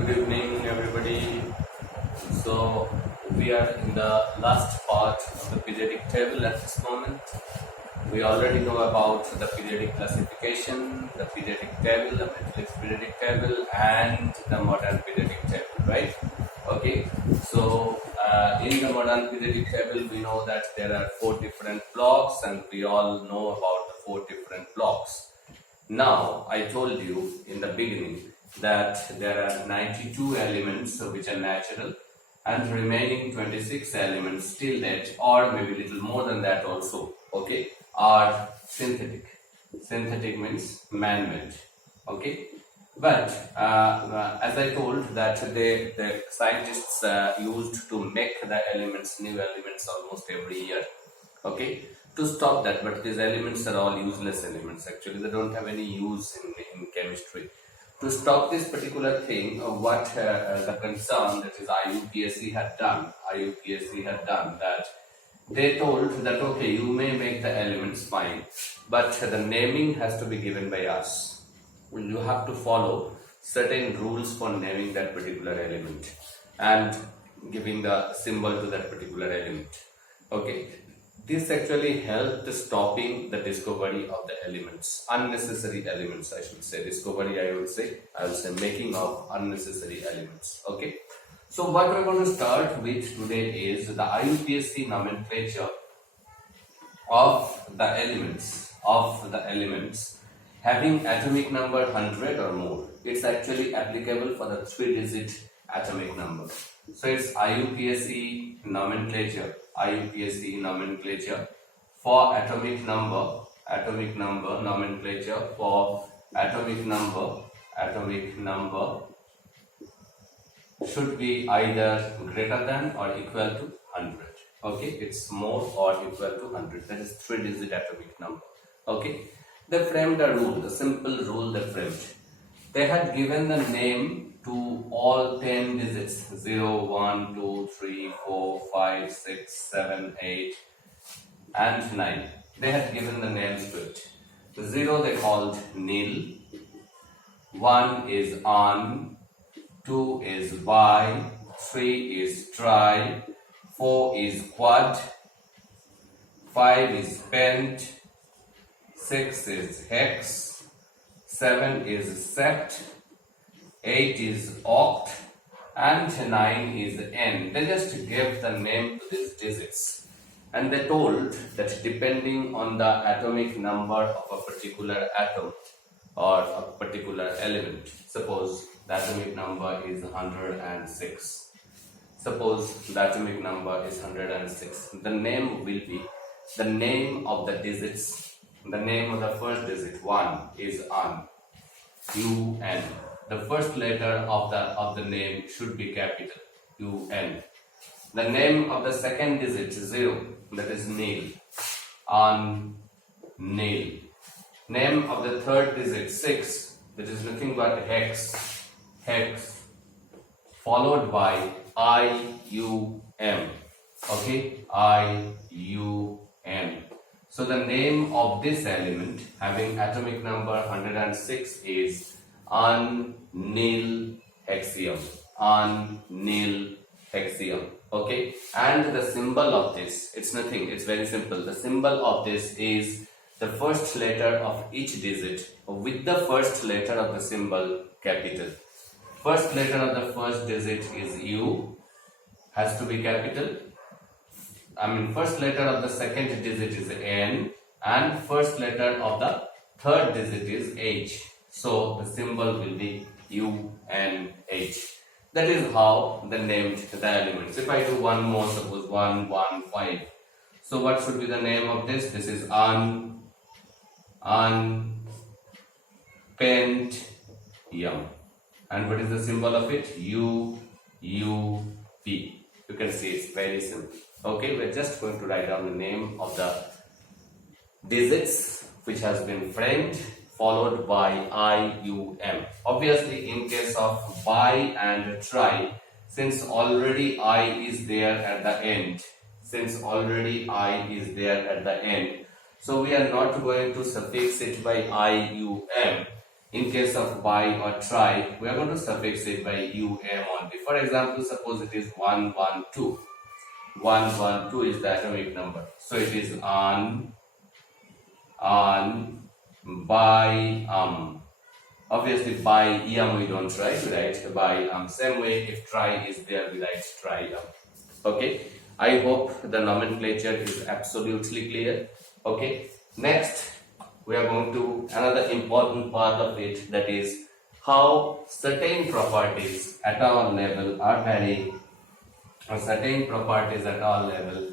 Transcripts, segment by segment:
Good evening, everybody. So, we are in the last part of the periodic table at this moment. We already know about the periodic classification, the periodic table, the matrix periodic table, and the modern periodic table, right? Okay. So, in the modern periodic table, we know that there are 4 different blocks, and we all know about the 4 different blocks. Now, I told you in the beginning that there are 92 elements which are natural and remaining 26 elements till date, or maybe little more than that also, okay, are synthetic. Synthetic means man-made, okay. But as I told that the scientists used to make the elements, new elements almost every year, okay, to stop that. But these elements are all useless elements, actually they don't have any use in chemistry. To stop this particular thing, what the concern, that is IUPAC had done, that they told that okay, you may make the elements fine, but the naming has to be given by us. You have to follow certain rules for naming that particular element and giving the symbol to that particular element, okay. This actually helped stopping the discovery of the elements, unnecessary elements, I should say. Discovery, I will say making of unnecessary elements, okay. So what we're going to start with today is the IUPAC nomenclature of the elements having atomic number 100 or more. It's actually applicable for the 3-digit atomic number. So it's IUPAC nomenclature for atomic number, nomenclature for atomic number should be either greater than or equal to 100. Okay, it's more or equal to 100. That is 3-digit atomic number. Okay, they framed a rule, the simple rule they framed. They had given the name to all 10 digits 0, 1, 2, 3, 4, 5, 6, 7, 8 and 9. They had given the names to it. The 0 they called nil, 1 is on, 2 is bi, 3 is tri, 4 is quad, 5 is pent, 6 is hex, 7 is sept, 8 is oct, and 9 is n. They just gave the name to these digits, and they told that depending on the atomic number of a particular atom or a particular element, suppose the atomic number is 106. Suppose the atomic number is 106. The name will be the name of the digits. The name of the first digit 1 is un, un. The first letter of the name should be capital UN. The name of the second digit 0, that is nil, on nil. Name of the third digit 6, that is nothing but hex, followed by IUM. Okay, IUM. So the name of this element having atomic number 106 is un-nil hexium. Okay, and the symbol of this, it's nothing, it's very simple. The symbol of this is the first letter of each digit with the first letter of the symbol capital. First letter of the first digit is U, has to be capital. First letter of the second digit is N, and first letter of the third digit is H. So the symbol will be UNH. That is how they named the elements. If I do one more, suppose 1, 1, 5. So what should be the name of this? This is pentium. And what is the symbol of it? UUP. You can see it's very simple. Okay, we're just going to write down the name of the digits which has been framed, followed by IUM. Obviously, in case of bi and tri, since already I is there at the end, so we are not going to suffix it by IUM. In case of bi or tri, we are going to suffix it by um only. For example, suppose it is 112. 112 is the atomic number. So it is on, by, obviously by we don't write, we write by same way if try is there, we write try. Okay, I hope the nomenclature is absolutely clear. Okay, next we are going to another important part of it, that is how certain properties at our level are varying, or certain properties at our level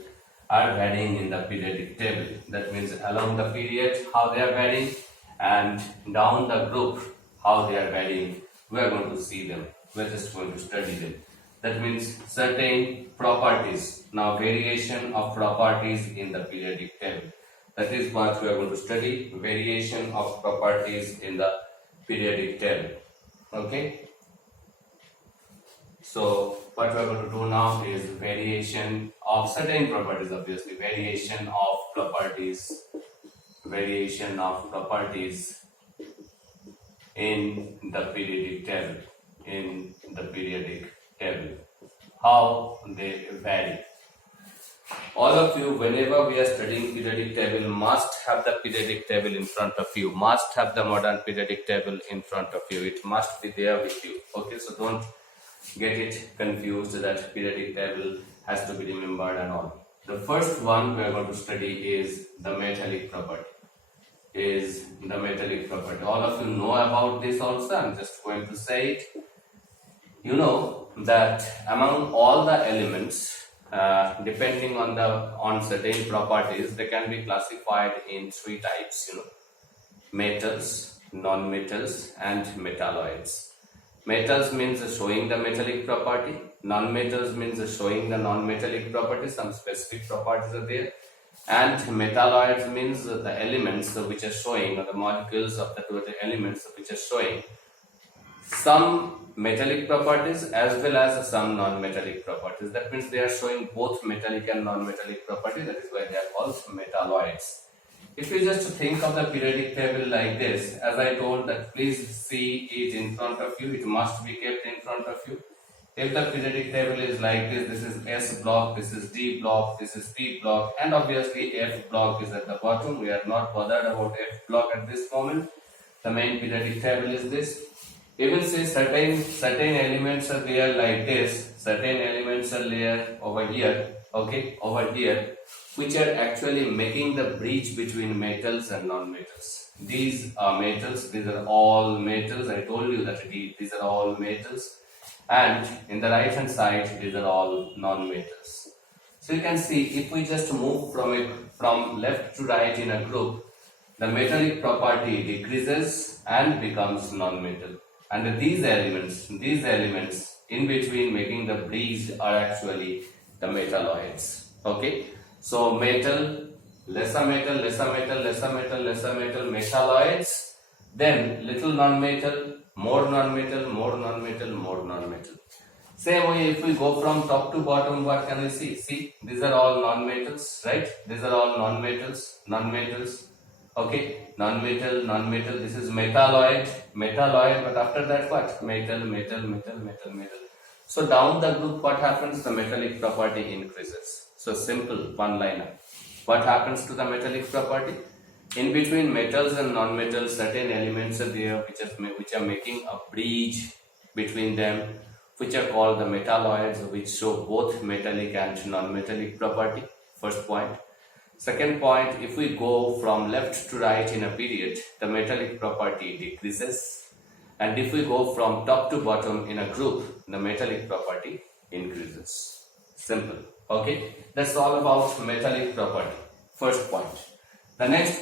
are varying in the periodic table. That means along the period how they are varying, and down the group how they are varying. We are going to see them. We are just going to study them. That means certain properties. Now variation of properties in the periodic table. That is what we are going to study. Variation of properties in the periodic table. Okay. So what we are going to do now is variation of certain properties, obviously variation of properties in the periodic table, how they vary. All of you, whenever we are studying periodic table, must have the periodic table in front of you, must have the modern periodic table in front of you. It must be there with you. Okay, so don't get it confused that periodic table has to be remembered and all. The first one we are going to study is the metallic property. All of you know about this also. I'm just going to say it. You know that among all the elements, depending on certain properties, they can be classified in three types. Metals, non-metals, and metalloids. Metals means showing the metallic property. Non-metals means showing the non-metallic property. Some specific properties are there. And metalloids means the elements which are showing, or the molecules of the total elements which are showing some metallic properties as well as some non-metallic properties. That means they are showing both metallic and non-metallic properties. That is why they are called metalloids. If you just think of the periodic table like this, as I told that please see it in front of you, it must be kept in front of you. If the periodic table is like this is S block, this is D block, this is P block, and obviously F block is at the bottom. We are not bothered about F block at this moment. The main periodic table is this. Even say certain elements are there like this, certain elements are there over here, okay, over here, which are actually making the bridge between metals and non-metals. These are metals, these are all metals. I told you that these are all metals, and in the right hand side these are all non-metals. So you can see if we just move from left to right in a group, the metallic property decreases and becomes non-metal. And these elements in between making the bridge are actually the metalloids. Okay, so metal, lesser metal, metalloids, then little non-metal, more non-metal, more non-metal, more non-metal. Same way, if we go from top to bottom, what can we see? See, these are all non-metals, right? These are all non-metals. Okay, non-metal, this is metalloid, but after that what? Metal. So down the group, what happens? The metallic property increases. So simple, one liner. What happens to the metallic property? In between metals and non-metals, certain elements are there which are making a bridge between them, which are called the metalloids, which show both metallic and non-metallic property. First point. Second point, if we go from left to right in a period, the metallic property decreases. And if we go from top to bottom in a group, the metallic property increases. Simple. Okay, that's all about metallic property. First point. The next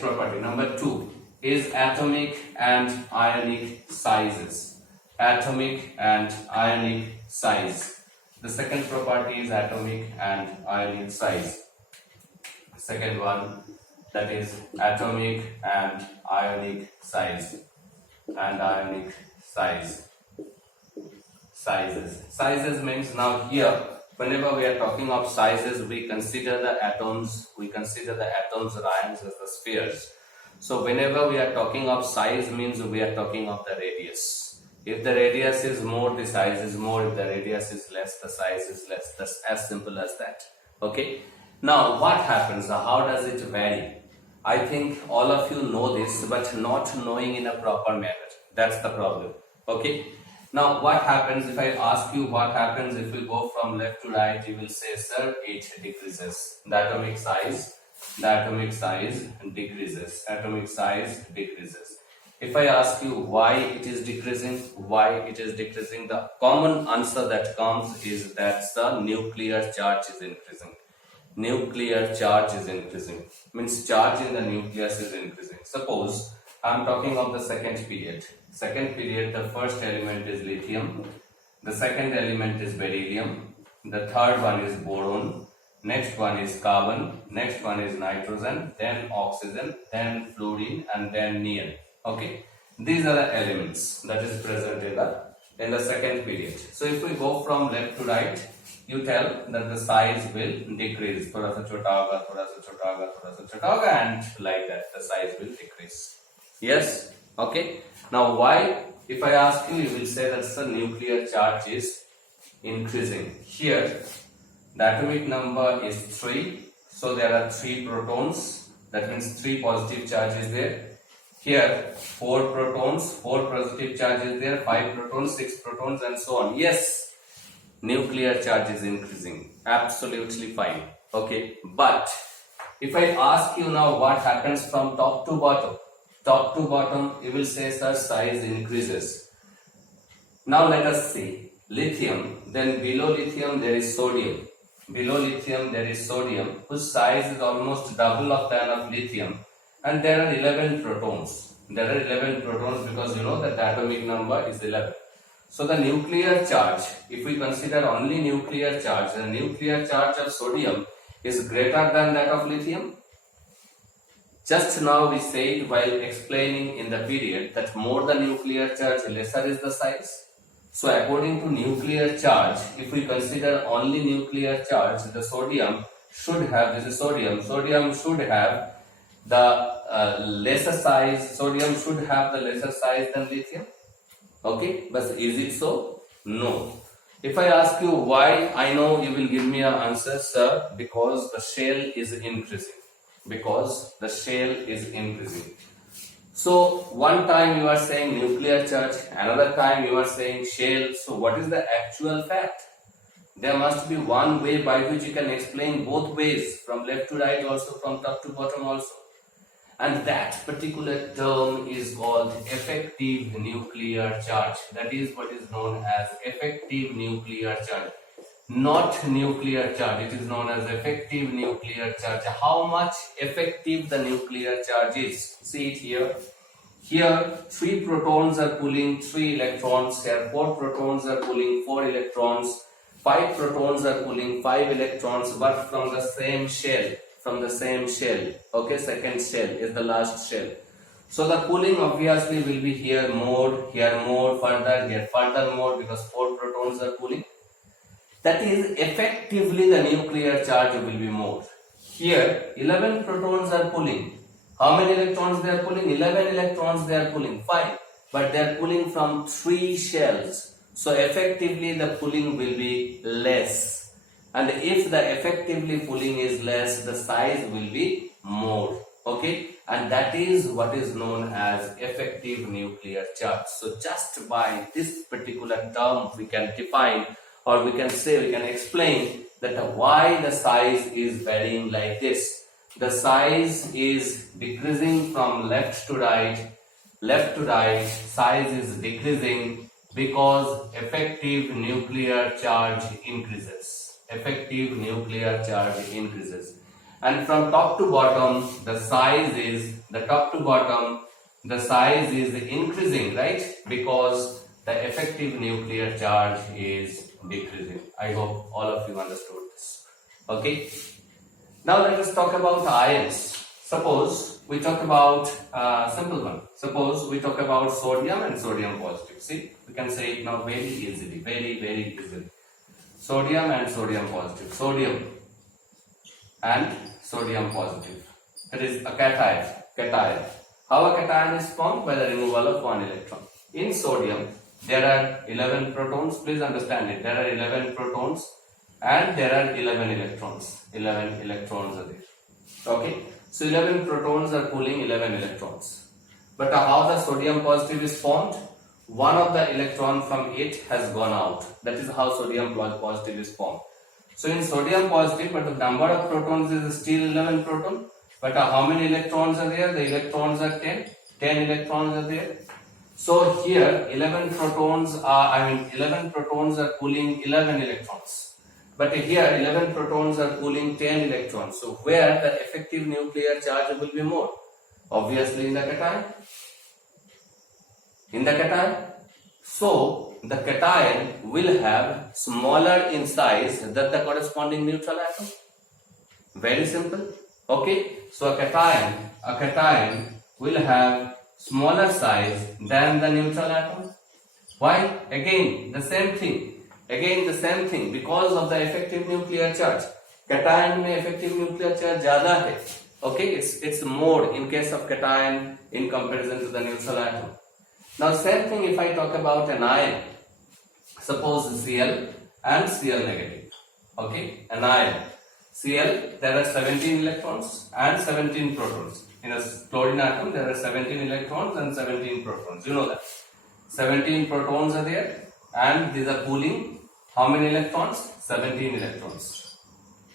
property, number 2, is atomic and ionic sizes. Atomic and ionic size. The second property is atomic and ionic size. Second one, that is atomic and ionic size. Sizes means, now here whenever we are talking of sizes, we consider the atoms or ions as the spheres. So whenever we are talking of size means we are talking of the radius. If the radius is more, the size is more. If the radius is less, the size is less. That's as simple as that. Okay. Now what happens? How does it vary? I think all of you know this, but not knowing in a proper manner. That's the problem. Okay. Now what happens if I ask you what happens if we go from left to right? You will say, sir, it decreases. The atomic size decreases. Atomic size decreases. If I ask you why it is decreasing, the common answer that comes is that the nuclear charge is increasing. Nuclear charge is increasing. Means charge in the nucleus is increasing. Suppose I am talking of the second period. The first element is lithium. The second element is beryllium. The third one is boron. Next one is carbon. Next one is nitrogen. Then oxygen. Then fluorine, and then neon. Okay, these are the elements that is present in the second period. So if we go from left to right, you tell that the size will decrease. Thoda sa chota hoga, thoda sa chota hoga, thoda sa chota hoga, and like that the size will decrease. Yes. Okay. Now why? If I ask you, you will say that the nuclear charge is increasing. Here, the atomic number is 3. So there are 3 protons. That means 3 positive charges there. Here 4 protons, 4 positive charges there, 5 protons, 6 protons, and so on. Yes, nuclear charge is increasing. Absolutely fine. Okay, but if I ask you now what happens from top to bottom, you will say, sir, size increases. Now let us see lithium. Then below lithium there is sodium. Whose size is almost double of that of lithium. And there are 11 protons. Because you know that the atomic number is 11. So the nuclear charge, if we consider only nuclear charge, the nuclear charge of sodium is greater than that of lithium. Just now we said while explaining in the period that more the nuclear charge, lesser is the size. So according to nuclear charge, if we consider only nuclear charge, the sodium should have, this is sodium should have the lesser size, than lithium. Okay, but is it so? No. If I ask you why, I know you will give me an answer, sir, because the shell is increasing. So one time you are saying nuclear charge, another time you are saying shell. So what is the actual fact? There must be one way by which you can explain both ways, from left to right also, from top to bottom also. And that particular term is called effective nuclear charge. That is what is known as effective nuclear charge. Not nuclear charge, it is known as effective nuclear charge. How much effective the nuclear charge is? See it here. Here 3 protons are pulling 3 electrons. Here 4 protons are pulling 4 electrons. 5 protons are pulling 5 electrons, but from the same shell. Okay, second shell is the last shell. So the pulling obviously will be here more, further, here further more, because 4 protons are pulling. That is, effectively the nuclear charge will be more. Here 11 protons are pulling. How many electrons they are pulling? 11 electrons they are pulling. 5. But they are pulling from 3 shells. So effectively the pulling will be less. And if the effectively pulling is less, the size will be more. Okay, and that is what is known as effective nuclear charge. So just by this particular term we can define, or we can say, we can explain that why the size is varying like this. The size is decreasing from left to right. Size is decreasing because effective nuclear charge increases. And from top to bottom, the size is increasing, right? Because the effective nuclear charge is decreasing. I hope all of you understood this. Okay. Now let us talk about ions. Suppose we talk about simple one. Suppose we talk about sodium and sodium positive. See, we can say it now very easily, very easily. Sodium and sodium positive. Sodium and sodium positive. That is a cation. How a cation is formed? By the removal of one electron. In sodium, there are 11 protons. Please understand it. There are 11 protons and there are 11 electrons. 11 electrons are there. Okay. So 11 protons are pulling 11 electrons. But how the sodium positive is formed? One of the electron from it has gone out. That is how sodium positive is formed. So in sodium positive, but the number of protons is still 11 proton. But how many electrons are there? The electrons are 10. 10 electrons are there. So here 11 protons are pulling 11 electrons. But here 11 protons are pulling 10 electrons. So where the effective nuclear charge will be more? Obviously in the cation. In the cation. So the cation will have smaller in size than the corresponding neutral atom. Very simple. Okay. So a cation will have smaller size than the neutral atom. Why? Again the same thing. Because of the effective nuclear charge. Cation में effective nuclear charge ज़्यादा है. Okay, it's more in case of cation in comparison to the neutral atom. Now same thing if I talk about an ion. Suppose Cl and Cl negative. Okay, an ion. Cl, there are 17 electrons and 17 protons. In a chlorine atom, there are 17 electrons and 17 protons. You know that. 17 protons are there and these are pulling how many electrons? 17 electrons.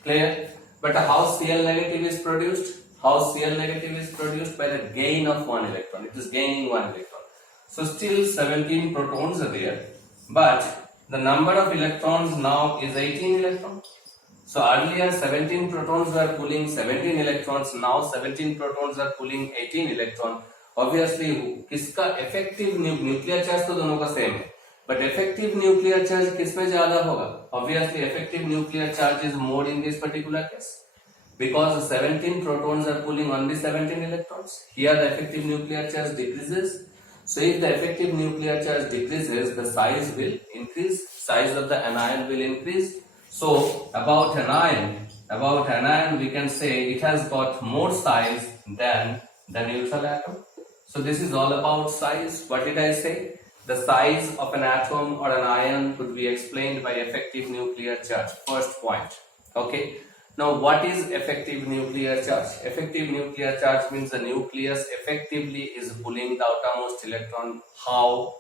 Clear? But how Cl negative is produced? How Cl negative is produced? By the gain of one electron. It is gaining one electron. So still 17 protons are there, but the number of electrons now is 18 electrons. So earlier 17 protons were pulling 17 electrons, now 17 protons are pulling 18 electrons. Obviously, किसका effective nuclear charge तो दोनों का same है, but effective nuclear charge किसमें ज़्यादा होगा? Obviously, effective nuclear charge is more in this particular case because 17 protons are pulling only 17 electrons. Here the effective nuclear charge decreases. So if the effective nuclear charge decreases, the size will increase. Size of the anion will increase. So about an ion we can say it has got more size than the neutral atom. So this is all about size. What did I say? The size of an atom or an ion could be explained by effective nuclear charge. First point. Okay. Now what is effective nuclear charge? Effective nuclear charge means the nucleus effectively is pulling the outermost electron. How?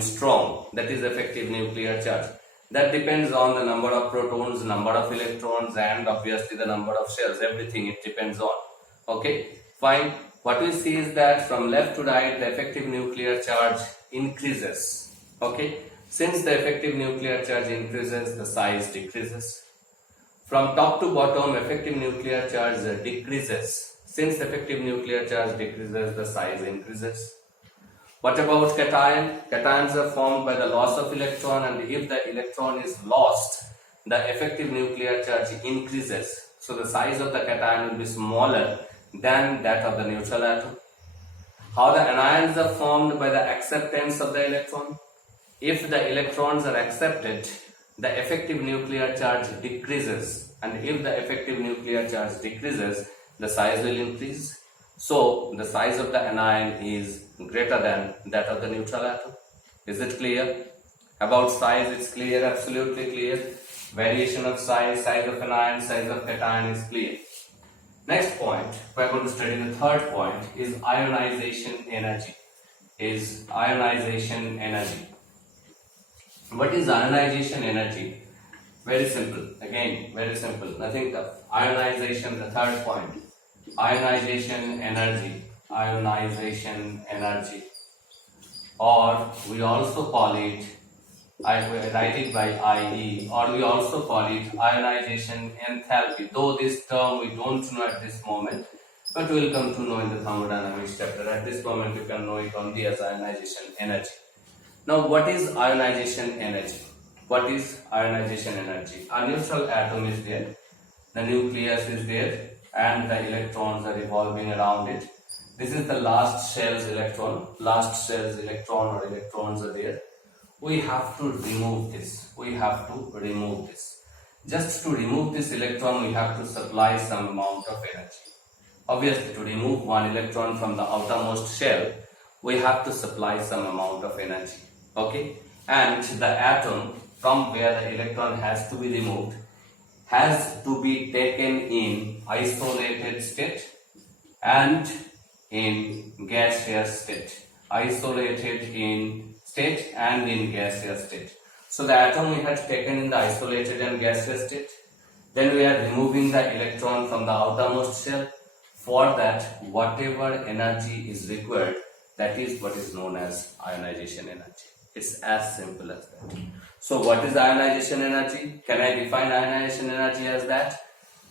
Strong. That is effective nuclear charge. That depends on the number of protons, number of electrons, and obviously the number of shells. Everything it depends on. Okay, fine. What we see is that from left to right, the effective nuclear charge increases. Okay, since the effective nuclear charge increases, the size decreases. From top to bottom, effective nuclear charge decreases. Since the effective nuclear charge decreases, the size increases. What about cation? Cations are formed by the loss of electron, and if the electron is lost, the effective nuclear charge increases. So the size of the cation will be smaller than that of the neutral atom. How the anions are formed? By the acceptance of the electron. If the electrons are accepted, the effective nuclear charge decreases, and if the effective nuclear charge decreases, the size will increase. So the size of the anion is greater than that of the neutral atom. Is it clear? About size, it's clear, absolutely clear. Variation of size of anion, size of cation is clear. Next point, we are going to study the third point, is ionization energy. What is ionization energy? Very simple. Again, very simple. Nothing tough. Ionization, the third point. Ionization energy. Or we also call it, I write it by IE, or we also call it ionization enthalpy. Though this term we don't know at this moment, but we will come to know in the thermodynamics chapter. At this moment you can know it only as ionization energy. Now what is ionization energy? What is ionization energy? A neutral atom is there, the nucleus is there, and the electrons are revolving around it. This is the last shell's electron. Or electrons are there. We have to remove this. Just to remove this electron, we have to supply some amount of energy. obviously to remove one electron from the outermost shell, we have to supply some amount of energy. Okay, and the atom from where the electron has to be removed has to be taken in isolated state and in gaseous state. Isolated in state and in gaseous state. So the atom we had taken in the isolated and gaseous state. Then we are removing the electron from the outermost shell. For that, whatever energy is required, that is what is known as ionization energy. It's as simple as that. So what is ionization energy? Can I define ionization energy as that?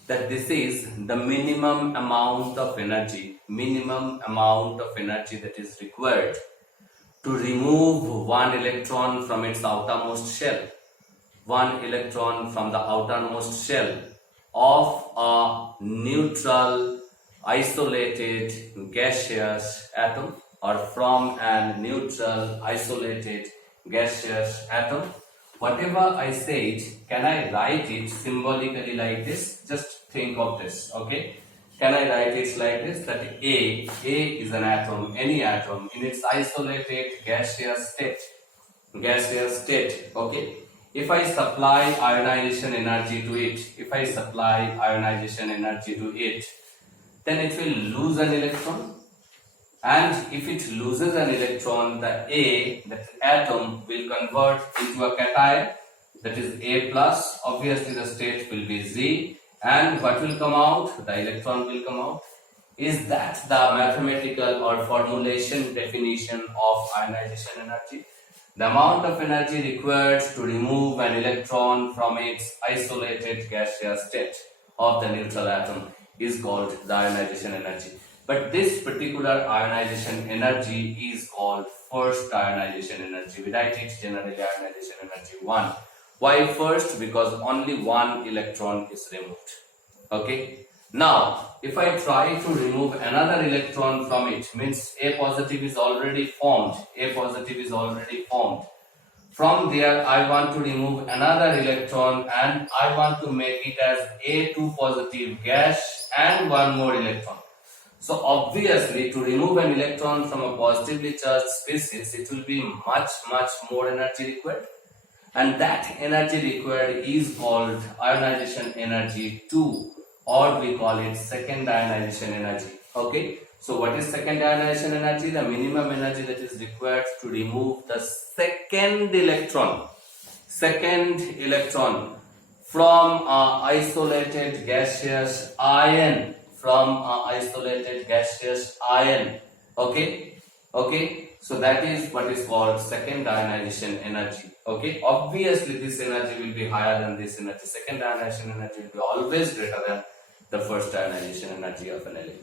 That this is the minimum amount of energy that is required to remove one electron from its outermost shell. One electron from the outermost shell of a neutral isolated gaseous atom, or from an neutral isolated gaseous atom. Whatever I said, can I write it symbolically like this? Just think of this, okay? Can I write it like this? That A is an atom, any atom in its isolated gaseous state, okay? If I supply ionization energy to it, then it will lose an electron. And if it loses an electron, that atom will convert into a cation, that is A plus. Obviously the state will be Z, and what will come out? The electron will come out. Is that the mathematical or formulation definition of ionization energy? The amount of energy required to remove an electron from its isolated gaseous state of the neutral atom is called the ionization energy. But this particular ionization energy is called first ionization energy. We write it generally ionization energy 1. Why first? Because only one electron is removed. Okay. Now, if I try to remove another electron from it, means A positive is already formed. From there, I want to remove another electron and I want to make it as A2 positive gas and one more electron. So obviously, to remove an electron from a positively charged species, it will be much more energy required. And that energy required is called ionization energy 2, or we call it second ionization energy. Okay. So what is second ionization energy? The minimum energy that is required to remove the second electron from an isolated gaseous ion. Okay. So that is what is called second ionization energy. Okay. Obviously, this energy will be higher than this energy. Second ionization energy will be always greater than the first ionization energy of an element.